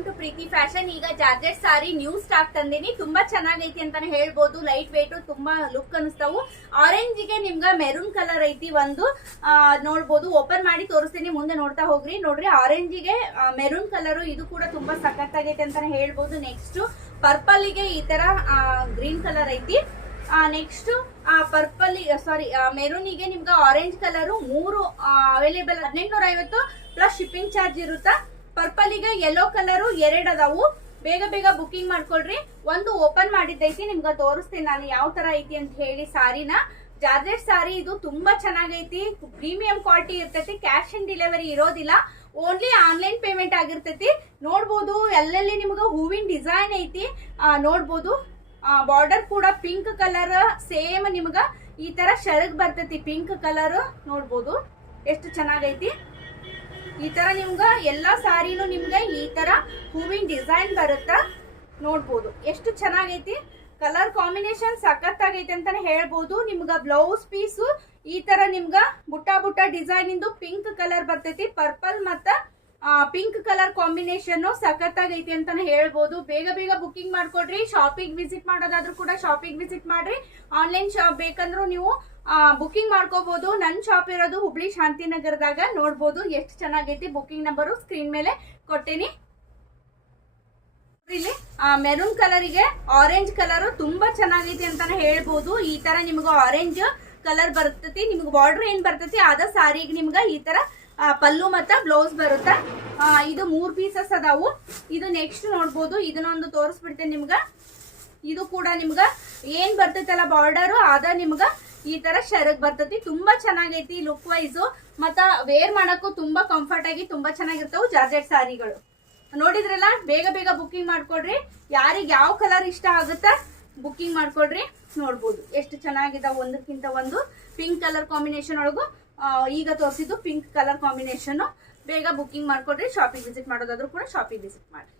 Welcome to Preethi fashion. ಈಗ georgette sari new stock ತಂದಿನಿ. ತುಂಬಾ ಚೆನ್ನಾಗೈತಿ ಅಂತಾನೆ ಹೇಳ್ಬೋದು. ಲೈಟ್ ವೇಟ್, ತುಂಬಾ ಲುಕ್ ಅನಿಸ್ತಾವು. ಆರೆಂಜ್ ಗೆ ನಿಮ್ಗ ಮೆರೂನ್ ಕಲರ್ ಐತಿ. ಒಂದು ನೋಡ್ಬೋದು, ಓಪನ್ ಮಾಡಿ ತೋರಿಸ್ತೀನಿ, ಮುಂದೆ ನೋಡ್ತಾ ಹೋಗ್ರಿ. ನೋಡ್ರಿ, ಆರೆಂಜ್ ಗೆ ಮೆರೂನ್ ಕಲರ್, ಇದು ಕೂಡ ತುಂಬಾ ಸಖತ್ತಾಗೈತಿ ಅಂತಾನೆ ಹೇಳ್ಬೋದು. ನೆಕ್ಸ್ಟ್ ಪರ್ಪಲ್ ಗೆ ಈ ತರ ಗ್ರೀನ್ ಕಲರ್ ಐತಿ. ನೆಕ್ಸ್ಟ್ ಪರ್ಪಲ್ ಮೆರೂನಿಗೆ ನಿಮ್ಗೆ ಆರೆಂಜ್ ಕಲರ್ ಮೂರು ಅವೈಲೇಬಲ್. 1850 ಪ್ಲಸ್ ಶಿಪ್ಪಿಂಗ್ ಚಾರ್ಜ್ ಇರುತ್ತಾ. ಪರ್ಪಲ್ ಗೆ ಯೆಲ್ಲೋ ಕಲರ್ ಎರಡು ಅದಾವು. ಬೇಗ ಬೇಗ ಬುಕಿಂಗ್ ಮಾಡ್ಕೊಳ್ರಿ. ಒಂದು ಓಪನ್ ಮಾಡಿದ್ದೈತಿ, ನಿಮ್ಗೆ ತೋರಿಸ್ತೀನಿ ನಾನು ಯಾವ ತರ ಐತಿ ಅಂತ ಹೇಳಿ. ಸಾರಿನ ಜಾರ್ಜೆಟ್ ಸಾರಿ ಇದು ತುಂಬಾ ಚೆನ್ನಾಗೈತಿ. ಪ್ರೀಮಿಯಂ ಕ್ವಾಲಿಟಿ ಇರ್ತೈತಿ. ಕ್ಯಾಶ್ ಆನ್ ಡೆಲಿವರಿ ಇರೋದಿಲ್ಲ, ಓನ್ಲಿ ಆನ್ಲೈನ್ ಪೇಮೆಂಟ್ ಆಗಿರ್ತೈತಿ. ನೋಡ್ಬೋದು, ಎಲ್ಲೆಲ್ಲಿ ನಿಮ್ಗೆ ಹೂವಿನ ಡಿಸೈನ್ ಐತಿ ನೋಡ್ಬೋದು. ಬಾರ್ಡರ್ ಕೂಡ ಪಿಂಕ್ ಕಲರ್ ಸೇಮ್ ನಿಮ್ಗ ಈ ತರ ಶರಗ್ ಬರ್ತೈತಿ. ಪಿಂಕ್ ಕಲರ್ ನೋಡ್ಬೋದು ಎಷ್ಟು ಚೆನ್ನಾಗೈತಿ. ಈ ತರ ನಿಮ್ಗ ಎಲ್ಲಾ ಸಾರಿನೂ ನಿಮ್ಗ ಈ ತರ ಹೂವಿನ ಡಿಸೈನ್ ಬರುತ್ತ. ನೋಡ್ಬೋದು ಎಷ್ಟು ಚೆನ್ನಾಗೈತಿ. ಕಲರ್ ಕಾಂಬಿನೇಷನ್ ಸಖತ್ತಾಗೈತಿ ಅಂತಾನೆ ಹೇಳ್ಬೋದು. ನಿಮ್ಗ ಬ್ಲೌಸ್ ಪೀಸ್ ಈ ತರ ನಿಮ್ಗ ಬುಟ್ಟ ಬುಟ್ಟ ಡಿಸೈನ್ ಇಂದು ಪಿಂಕ್ ಕಲರ್ ಬರ್ತೈತಿ. ಪರ್ಪಲ್ ಮತ್ತ ಪಿಂಕ್ ಕಲರ್ ಕಾಂಬಿನೇಷನ್ ಸಖತ್ತಾಗೈತಿ ಅಂತಾನೆ ಹೇಳ್ಬೋದು. ಬೇಗ ಬೇಗ ಬುಕಿಂಗ್ ಮಾಡ್ಕೊಡ್ರಿ. ಶಾಪಿಂಗ್ ವಿಸಿಟ್ ಮಾಡೋದಾದ್ರೂ ಕೂಡ ಶಾಪಿಂಗ್ ವಿಸಿಟ್ ಮಾಡ್ರಿ. ಆನ್ಲೈನ್ ಶಾಪ್ ಬೇಕಂದ್ರೂ ನೀವು ಬುಕಿಂಗ್ ಮಾಡ್ಕೋಬಹುದು. ನನ್ ಶಾಪ್ ಇರೋದು ಹುಬ್ಳಿ ಶಾಂತಿನಗರದಾಗ. ನೋಡ್ಬೋದು ಎಷ್ಟು ಚೆನ್ನಾಗೈತಿ. ಬುಕಿಂಗ್ ನಂಬರು ಸ್ಕ್ರೀನ್ ಮೇಲೆ ಕೊಟ್ಟಿನಿ. ಇಲ್ಲಿ ಮೆರೂನ್ ಕಲರಿಗೆ ಆರೆಂಜ್ ಕಲರ್ ತುಂಬಾ ಚೆನ್ನಾಗೈತಿ ಅಂತಾನೆ ಹೇಳ್ಬೋದು. ಈ ತರ ನಿಮ್ಗೆ ಆರೆಂಜ್ ಕಲರ್ ಬರ್ತೈತಿ. ನಿಮ್ಗೆ ಬಾರ್ಡರ್ ಏನ್ ಬರ್ತೈತಿ ಅದ ಸಾರಿಗೆ ನಿಮ್ಗ ಈ ತರ ಪಲ್ಲು ಮತ್ತ ಬ್ಲೌಸ್ ಬರುತ್ತ. ಇದು 3 ಪೀಸಸ್ ಅದಾವು. ಇದು ನೆಕ್ಸ್ಟ್ ನೋಡ್ಬೋದು, ಇದನ್ನೊಂದು ತೋರಿಸ್ಬಿಡ್ತೇನೆ ನಿಮ್ಗ. ಇದು ಕೂಡ ನಿಮ್ಗ ಏನ್ ಬರ್ತೈತಲ್ಲ ಬಾರ್ಡರ್ ಅದ ನಿಮ್ಗ ಈ ತರ ಶರಗ್ ಬರ್ತೈತಿ. ತುಂಬಾ ಚೆನ್ನಾಗೈತಿ ಲುಕ್ ವೈಸ್. ಮತ್ತ ವೇರ್ ಮಾಡಕ್ಕೂ ತುಂಬಾ ಕಂಫರ್ಟ್ ಆಗಿ ತುಂಬಾ ಚೆನ್ನಾಗಿರ್ತಾವ ಜಾರ್ಜೆಟ್ ಸಾರಿಗಳು. ನೋಡಿದ್ರಲ್ಲ, ಬೇಗ ಬೇಗ ಬುಕಿಂಗ್ ಮಾಡ್ಕೊಡ್ರಿ. ಯಾರಿಗೆ ಯಾವ ಕಲರ್ ಇಷ್ಟ ಆಗುತ್ತಾ ಬುಕಿಂಗ್ ಮಾಡ್ಕೊಡ್ರಿ. ನೋಡ್ಬೋದು ಎಷ್ಟು ಚೆನ್ನಾಗಿದಾವ. ಒಂದಕ್ಕಿಂತ ಒಂದು ಪಿಂಕ್ ಕಲರ್ ಕಾಂಬಿನೇಷನ್ ಒಳಗು ಈಗ ತೋರಿಸಿದ್ದು ಪಿಂಕ್ ಕಲರ್ ಕಾಂಬಿನೇಷನ್. ಬೇಗ ಬುಕಿಂಗ್ ಮಾಡ್ಕೊಡ್ರಿ. ಶಾಪಿಂಗ್ ವಿಸಿಟ್ ಮಾಡೋದಾದ್ರೂ ಕೂಡ ಶಾಪಿಂಗ್ ವಿಸಿಟ್ ಮಾಡಿ.